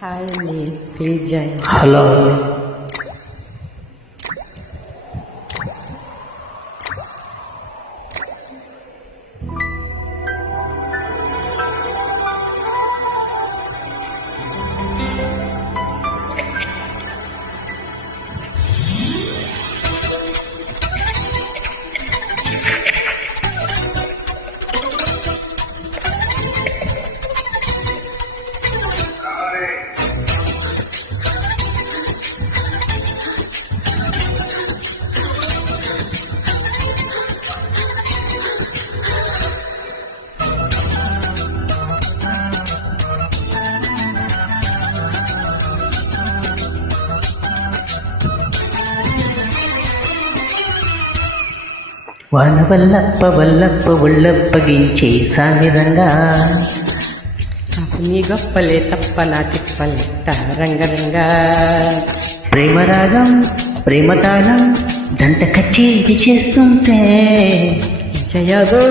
Hi అండి, please join. Hello, వాన వల్లప్ప వల్లప్ప ఉళ్ళప్పగించే సామిరంగా నీ గొప్పలే తప్ప నా తిప్పలెట్ట రంగరంగా. ప్రేమరాగం ప్రేమతాళం దంట కచ్చేది చేస్తుంటే జయగో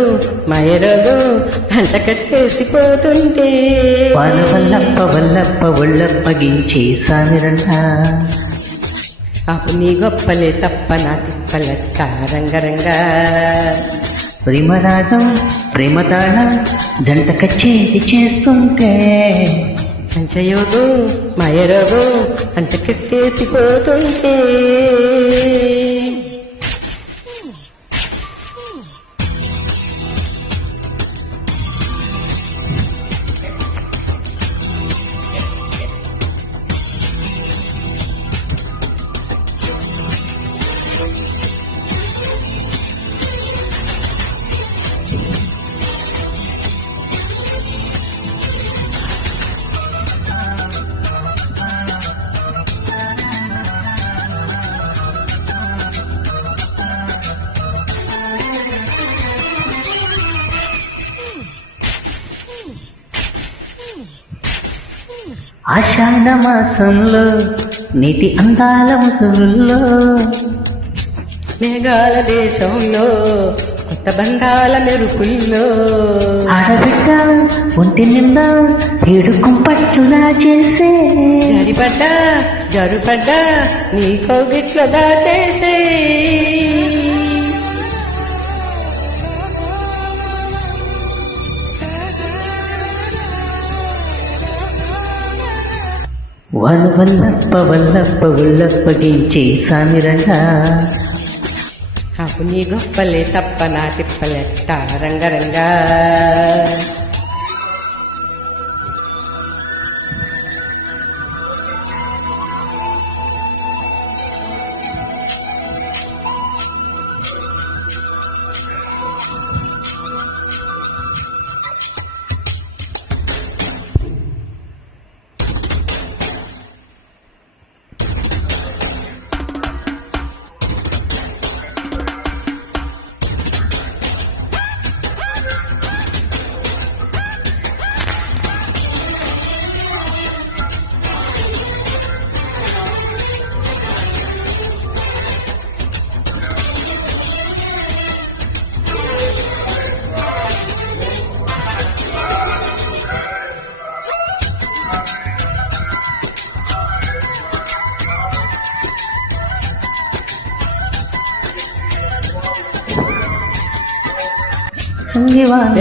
మాయరోగో అంట కట్టేసిపోతుంటే. వాన వల్లప్ప వల్లప్ప ఉళ్ళప్పగించే సామిరంగా నీ గొప్పలే తప్ప నా తిప్పలెట్ట రంగరంగా. ప్రేమరాగం ప్రేమతాళం జంట కచ్చేది చేస్తుంటే పంచయోగో మాయరోగో అంట కట్టేసిపోతుంటే. ఆషాఢ మాసంలో నీటి అందాల ముసుగుల్లో మేఘాల దేశంలో కొత్త బంధాల మెరుపుల్లో ఆడబిడ్డ ఒంటి నిండా ఏడు కుంపట్లులా చేసే జరిపడ్డా జరుపడ్డా నీ కోగిట్లుగా చేసే. వాన వల్లప్ప వల్లప్ప ఉళ్ళప్పగించే సామిరంగా నీ గొప్పలే తప్ప నా తిప్పలెట్ట రంగరంగా.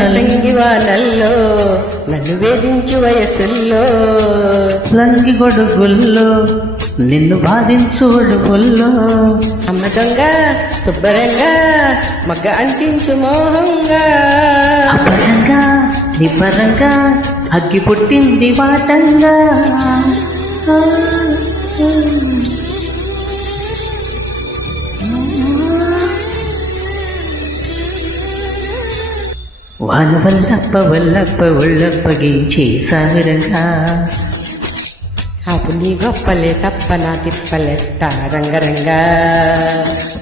సంగివానల్లో నన్ను వేధించు వయసుల్లో లంగి గొడుగుల్లో నిన్ను బాధించు ఒడుగుల్లో అమ్మ దొంగ శుభ్రంగా మగ్గ అంటించు మోహంగా. అపరంగా నిపరంగా అగ్గి పుట్టింది వాటంగా. వాన వల్లప్ప వల్లప్ప ఉళ్ళప్పగించే సామిరంగా నీ గొప్పలే తప్ప నా తిప్పలెట్ట రంగరంగా.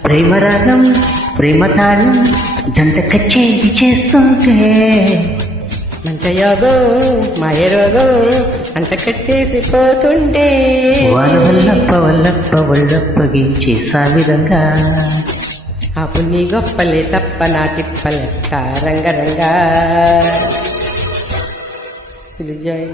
ప్రేమరాగం ప్రేమతాళం జంట కచ్చేది చేస్తుంటే మంచయోగో మాయరోగో అంట కట్టేసిపోతుంటే. వాన వల్లప్ప వల్లప్ప ఉళ్ళప్పగించే సామిరంగా నీ గొప్పలే తప్ప నా తిప్పలెట్ట రంగరంగా. జై